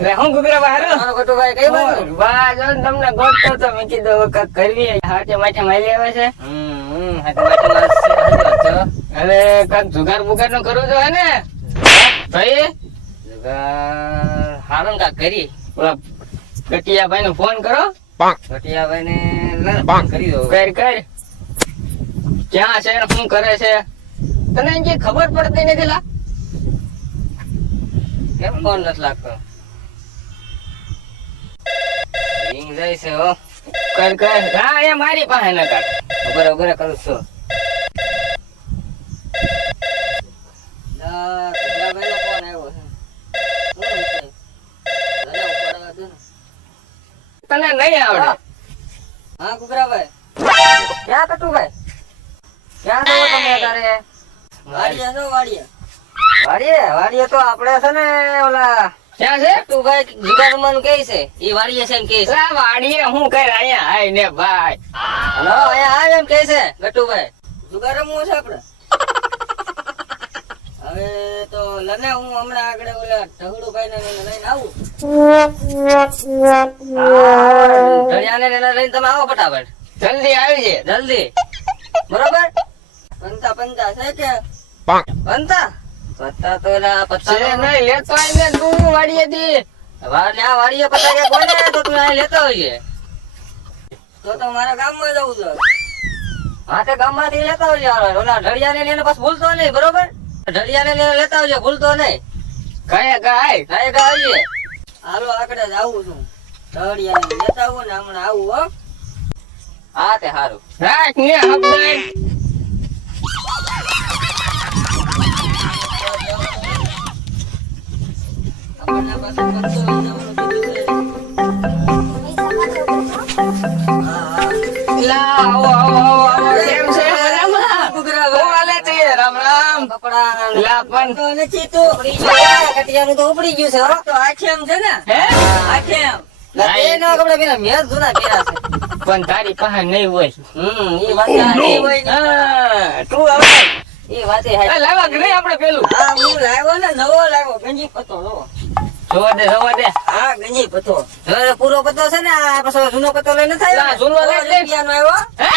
રે હું ગુગરા બહાર મારો ગટુભાઈ કઈ બાજુ? વાહ જો તમને ગોતતો તો મેં કીધું કાક કરવી હાથે માથે મારી આવે છે. હાથે માથે મારશે. હવે કાક જુગાર બુગાર નું કરવું જોઈએ ને ભાઈ. હારું કાક કરી. ઓલા કટિયાભાઈ નો ફોન કરો. ગટિયાભાઈ ને ફોન કરી દો. કર ક્યાં છે ને શું કરે છે તને જે ખબર પડતી નથી લા. કેમ ફોન નથી લાગતો? રિંગ જાય છે હો. કર હા એ મારી પાસે ન કાઢ. ઉભરે કરું છું. કટિયાભાઈ નો ફોન આવ્યો છે. તને નહીં આવડે. હા કુકરાભાઈ. ક્યાં કટુભાઈ? ક્યાં છો તમે તારે? વાડીએ છો વાડીએ. વાડીએ તો આપણે છે ને ઓલા ક્યાં છે કટુભાઈ જુગારમાનું કહે છે. એ વાડીએ છે એમ કહે છે. લા વાડીએ હું કર અહીંયા આય ને ભાઈ. હલો અહીંયા આવ એમ કહે છે ગટુભાઈ. જુગાર રમવું છે આપણે. હવે તો લને હું હમણાં આગળ ઓલા ઢગડુભાઈ ને લઈને આવું. ઢળિયાને એને લઈને તમે આવો ફટાફટ. જલ્દી આવી છે. જલ્દી. બરોબર. પંતા છે કે પંતા તો એના પત્તા નહીં લેતો આય ને તું વાડીએથી. વાડીએ પત્તા કે કોને તો તું અહીં લેતો હોઈએ. તો મારા ગામમાં જવું છે. હા તે ગામમાંથી લેતા હોઈએ. ઓલા ઢળિયાને લઈને બસ ભૂલતો નહીં. બરોબર. ઢળિયાને લઈને લેતા હોઈએ. ભૂલતો નહીં. કયા ગાય કાંઈ ગાઈએ. હાલો આગળ જ આવું છું. ઢળિયાને લેતા આવું ને હમણાં આવું હો. હા તે સારું. રાખ ને હબદાય. આપણને પાસે પત્તો લઈને જવાનું કીધું છે. લા આવો કેમ છે મજામાં? કુકરાભાઈ. હું હાલે છે રામ રામ. કપડા લા પણ તો નથી તો ઉપડી ગયું. કટિયાનું તો ઉપડી ગયું છે હો. તો આખેમ છે ને હે આખેમ. એના કપડા પેલા મેં જૂના પહેર્યા છે. પણ તારી પાસે નહીં હોય. એ વાત સાચી હોય ને. હા તું હવે એ વાત એ સાચી. લાવા કે નહીં આપણે પેલું હા હું લાવ્યો ને નવો લાવ્યો ગંજી પત્તો નવો. જોવા દે હા ગંજી પત્તો. હવે પૂરો પત્તો છે ને આ પછી જૂનો પત્તો લઈને થાય. ના, જૂનો લઈ લે. રૂપિયાનો આવ્યો. હે?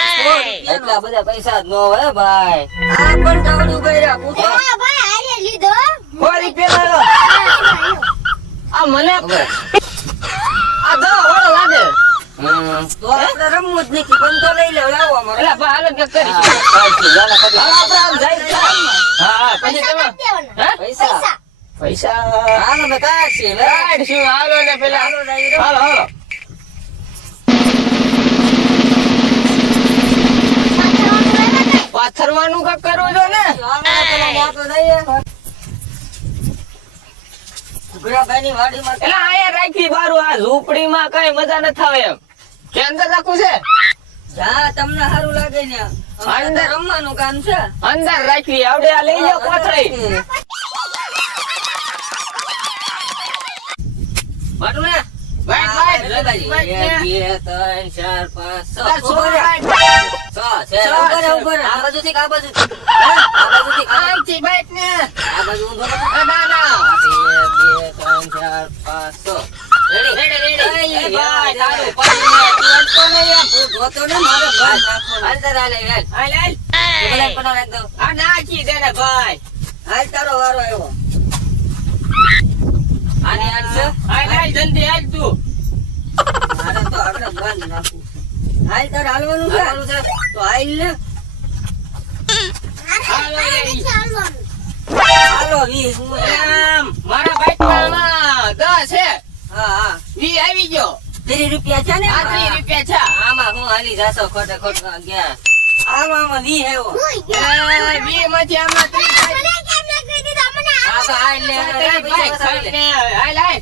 એટલા બધા પૈસા જ ન હોય ભાઈ. આ પણ ઢવડું ભર્યા પૂછો. ફરી પેલા આ મને આ દવા વાળો લાગે. તો આપણે રમવું જ નથી પણ તો લઈ લે લાવો અમારે. એટલે બા હાલત કે કરી આપણે આમ જાય. હા પછી તમે હે પૈસા પૈસા હાલો મેં કાઢ છે લે. કાઢ શું હાલો ને પેલા હાલો ડાયરો. હાલો પાથરવાનું કઈ કરવું જો ને. કુકરાભાઈની વાડીમાં એટલે આયા રાખી બારું આ ઝૂંપડીમાં કઈ મજા ન થાવે એમ કે અંદર રાખવું છે. જા તમને સારું લાગે ને અંદર રમવાનું કામ છે. અંદર રાખવી આવડે આ લઈ જાઓ કોથળી. વાટું ને વાટ, એક, વાટ, બે, ત્રણ, ચાર, પાંચ, છ. આ ઉભો રહે. છોકરા છ છે. છ, ઉભો રહે, છ. ઉભો રહે. આ બાજુથી કે આ બાજુથી? આ બાજુથી કે આ બાજુ? આમથી બાઈટ ને આ બાજુ ઊંધો કરો. ના ના બે, ત્રણ, ચાર, પાંચ, છ. રેડી? એ ભાઈ તારું રેડી. પગ ને તું અટકો નહીં એમ. તું જોતો ને મારે ભાઈ નાખવાનો. હાલ તારે હાલે, હાલ. હાલ હાલ પેલા પના રાખ દઉં. આ નાખી દે ને ભાઈ. હાલ તારો વારો આવ્યો. આને હાલ છે? હાલ હાલ જલ્દી હાલ તું. મારે તો આગળ બંધ નાખવું છે. હાલ તારે હાલવાનું છે? તો હાલ ને. હાલો એ. હાલો, 20 હું એમ મારા બાઈકમાં 10 છે. હા. 20 આવી ગયો. 30 રૂપિયા છે ને? આ 30 રૂપિયા છે. આમાં હું હાલી જાશો ખોટે ખોટમાં ગયા. આમાં 20 આવ્યો. 20 માંથી આમાં 30 થાય. આ તો હાલ લે, તારી બાઈક હાલ લે. હાલ હાલ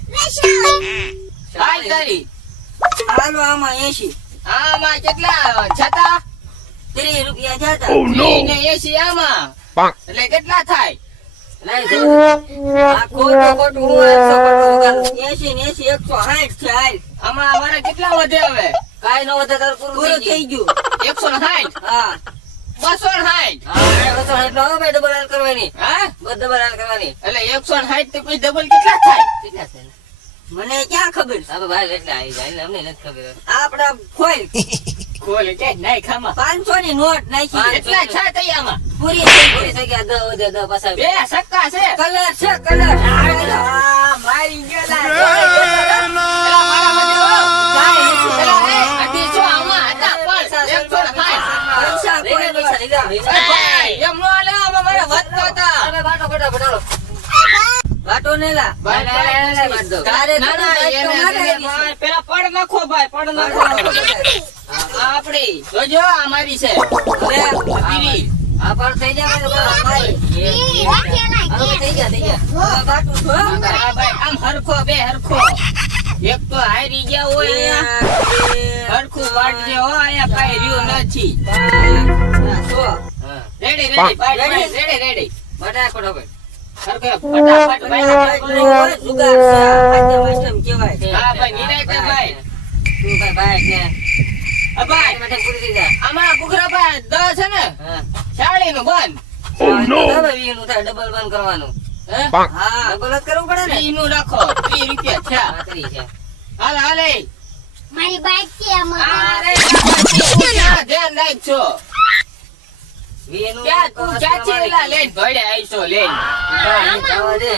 હાલ તારી. હાલો આમાં 80. આમાં કેટલા છતાં 30 રૂપિયા જતા. 30 ને 80 આમાં એટલે કેટલા થાય? લઈ જાઓ. આ ખોટું હું 100 ને 80 160 છે. હાલ આમાં અમારે કેટલા વધે હવે? કાઈ નો વધે તારું પૂરું થઈ ગયું. 160 હા 260. હા 160 નો ભાઈ ડબલ હાલ કરવાની. હા બસ ડબલ હાલ કરવાની. એટલે 160 તો પછી ડબલ કેટલા થાય? કેટલા છે? મને ક્યાં ખબર છે? હવે ભાઈ એટલે આવી જાય ને અમને નથી ખબર. આપડા ખોલ ખોલ કે નાઈ ખામાં 500 ની નોટ નાખી. એટલા છા થઈ આમાં પૂરી થઈ ગઈ. પૂરી થઈ ગયા, દસ વધે, દસ પાછા. બે સક્કા છે કલર છે કલર. આ મારી ગયેલા પેલા મારા મને પેલા હે અઢી છો આમાં હતા પણ એક થોડા ખાય પૈસા લઈ લે, પૈસા લઈ લે, લઈ લે. એ ભાઈ એમ નો લે આમાં મારે વધતો હતા હવે બાટો કઢાવો, કઢાવો. વાટો ને લા. ભાઈ તારે ના ના તારે એને તો ના એને ભાઈ પેલા પડ નાખો ભાઈ પડ નાખો આ આપડી જોજો આ મારી છે ટીવી આ પણ થઈ જાય તો ભાઈ. હવે થઈ ગયા, થઈ ગયા. વાટું છો. આ ભાઈ આમ હરખો બે હરખો એક તો હારી ગયા હોય અહીંયા હરખું વાટજે હો અહીંયા કાઈ રહ્યું નથી હા. રેડી રેડી ભાઈ રેડી રેડી બટાકા ફટાફટ. હરખો ફટાફટ ભાઈ જુગાર છે. આજે માસ્ટર કહેવાય. હા ભાઈ નિરાંતે ભાઈ તું ભાઈ ભાઈ ને આ ભાઈ માટે પૂરી થઈ જાય. આમાં કુકરા ભાઈ 10 છે ને હા. શાળી નું બંધ હવે વીનું થાય, ડબલ બંધ કરવાનું. હે હા ડબલ જ કરવું પડે ને. 30 નું રાખો 30 રૂપિયા છે ખાતરી છે. હાલ હાલે મારી બાઈક છે આમાં. અરે બાબા ધ્યાન રાખજો વીનું ક્યાં તું ચાચી એલા લઈને ભડે આઈશો લઈને ભાઈ, જવા દે.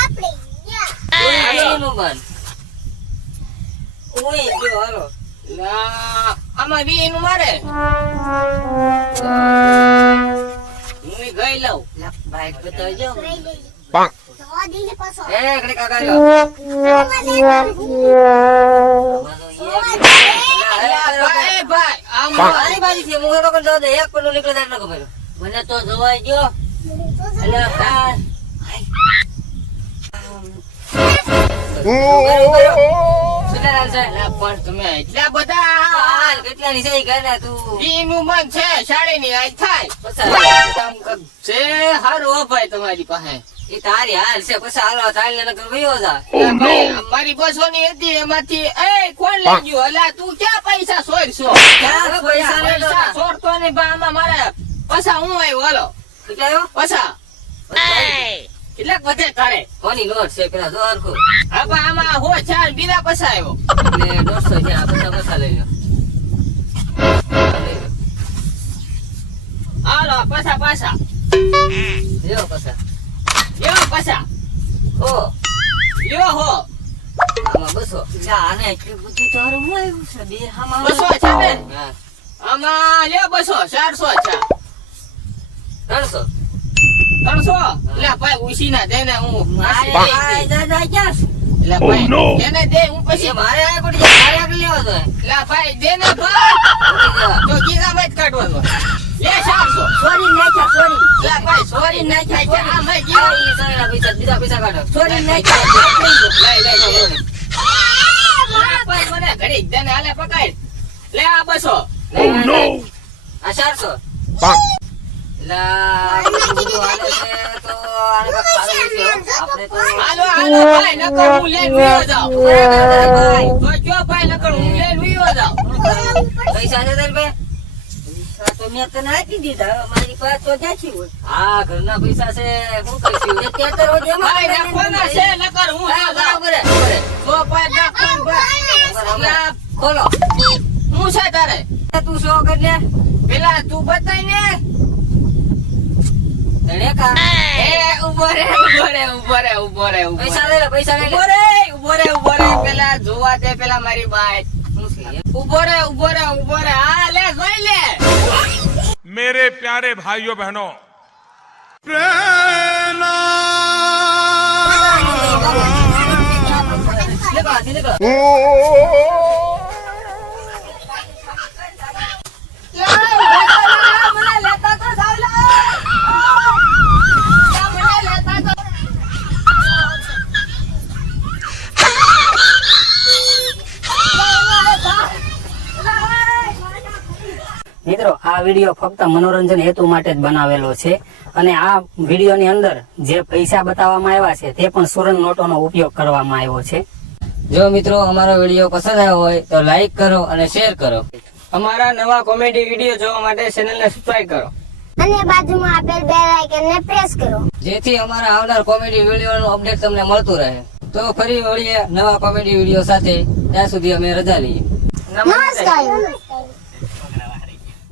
આપણે યા. વીનું બંધ. ઓય જો હાલો. લા, આમાં 20 નું મારે હું ગઈ લઉં લા, બાઈક બતાવજો. લઈ લેજો. જવા દે ને પાછો. એ ઘડી કાકા લ્યો. જવા દે અલા, ભાઈ ભાઈ આમ મારી બાજુ છે, મુંગા પકડ જવા દે. એક પેલું નીકળે એટલે ખબર. મને તો જોવાઈ ગયો. એટલે આ સુધારાલ છે. અલા, પણ તમે એટલા બધા હાલ, કેટલાની છે ઈ કહે ને તું. 20 નું મન છે શાળી ની આજ થાય પચાસ. આમ કઈક છે હારું હો ભાઈ તમારી પાસે ઈ તારી હાલ છે, પછી હાલો તારી ને નકર વયો જા. અલા, ભાઈ મારી 200 ની હતી એમાંથી એ કોણ લઈ ગયું અલા તું ક્યાં પૈસા સોરશો ક્યાં પૈસા લઈ લો પૈસા તા? સોરતો ને બા આમાં મારે પછા હું આવ્યો હાલો કેટલા આવ્યો? પછા કેટલાક વધે તારે કોની નોટ છે પેલા જો હરખું. હા બા આમાં હો ચાર બીજા પછા આવ્યો એટલે 150 છે, આ પૈસા પૈસા લઈ લો. હાલો પછા પાછા લ્યો પૈસા. લ્યો પછા ઓ, લ્યો હો આમાં 200. લા, આને એટલું બધું તો હારું હું આવ્યું છે. બે હામાં 200 છે ને હા, આમાં લ્યો 200 400 છે 300. 300 એટલે ભાઈ ઉસી ના દે ને હું મારે એટલે આ દાદા ક્યાં છે? ભાઈ એને દે હું પછી એ મારે આ કોડી જાય, મારે આગળ લેવા જોઈએ. એટલે ભાઈ દે ને ભાઈ ઉઠી જવા. તો ગીરા માં જ કાઢવાનો લે 400 સોરી નાખ્યા સોરી. એટલે ભાઈ સોરી ના થાય છે આ મેં આ ગીરા ઈ સાઈડના પૈસા, બીજા પૈસા કાઢો. સોરી નાખ્યા. લઈ લઈ લઈ ભાઈ મને ઘડી દે ને હાલે પકડ લે આ 200 આ 400. લા, બધું હાલે છે તો આને કાંઈક ખાવું છે, હો. આપણે તો હાલો હાલો ભાઈ નકર હું લઈને વિયો જાઉં ભાઈ, તો કયો ભાઈ નકર હું લઈને વિયો જાઉં પૈસા છે તારી પાસે? આ તો મેં તને આપી દીધા. હવે મારી પાસે તો ક્યાંથી હોય? હા, ઘરના પૈસા છે, શું કરીશું? એ તેતર હોય એમાં ભાઈ નાખવાના છે નકર હું હા, વિયો જાઉં બરાબર હે, બરાબર હે. તો ભાઈ નાખવાનું ભાઈ બરાબર. લા, ખોલો. હું છે તારે તું શો કર લે. પેલા તું બતાય ને ધડેકા. એ ઉભો રે ઉભો રે ઉભો રે ઉભો રે ઉભો રે પૈસા લઈ લે, પૈસા લઈ લે. ઉભો રે પેલા જોવા દે પેલા મારી બાઈ શું છે? ઉભો રે હા લે જોઈ લે मेरे प्यारे भाइयों बहनों લેકો, હાથી લેકો. મિત્રો, આ વિડીયો ફક્ત મનોરંજન હેતુ માટે જ બનાવેલો છે અને આ વિડીયોની અંદર જે પૈસા બતાવવામાં આવ્યા છે તે પણ સુવર્ણ નોટોનો ઉપયોગ કરવામાં આવ્યો છે. જો મિત્રો અમારો વિડીયો પસંદ આવ્યો હોય તો લાઈક કરો અને શેર કરો. અમારા નવા કોમેડી વિડીયો જોવા માટે ચેનલને સબસ્ક્રાઇબ કરો અને બાજુમાં આપેલ બેલ આઇકનને પ્રેસ કરો. જેથી અમારા આવનાર કોમેડી વિડીયોનું અપડેટ તમને મળતું રહે. તો ફરી મળીએ નવા કોમેડી વિડીયો સાથે. ત્યાં સુધી અમે રજા લઈએ. નમસ્કાર